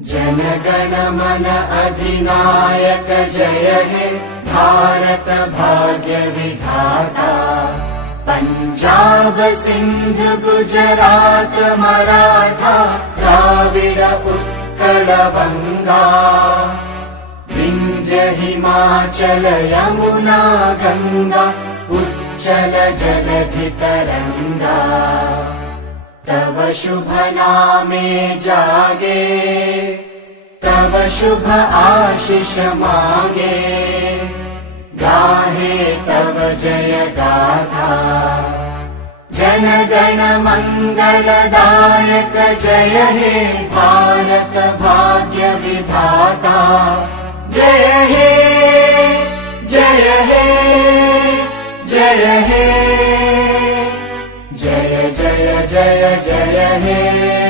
जनगण मन अधिनायक जय हे भारत भाग्य विधाता। पंजाब सिंध गुजरात मराठा द्राविड उत्कल बंगा। विंध्य हिमाचल यमुना गंगा उच्चल जलधि तरंगा। तव शुभ नामे जागे तव शुभ आशीष मागे। गाहे तव जय गाथा जनगण मंगलदायक जय हे भारत भाग्य विधाता। जय हे जय हे जय हे जय जय जय जय हे।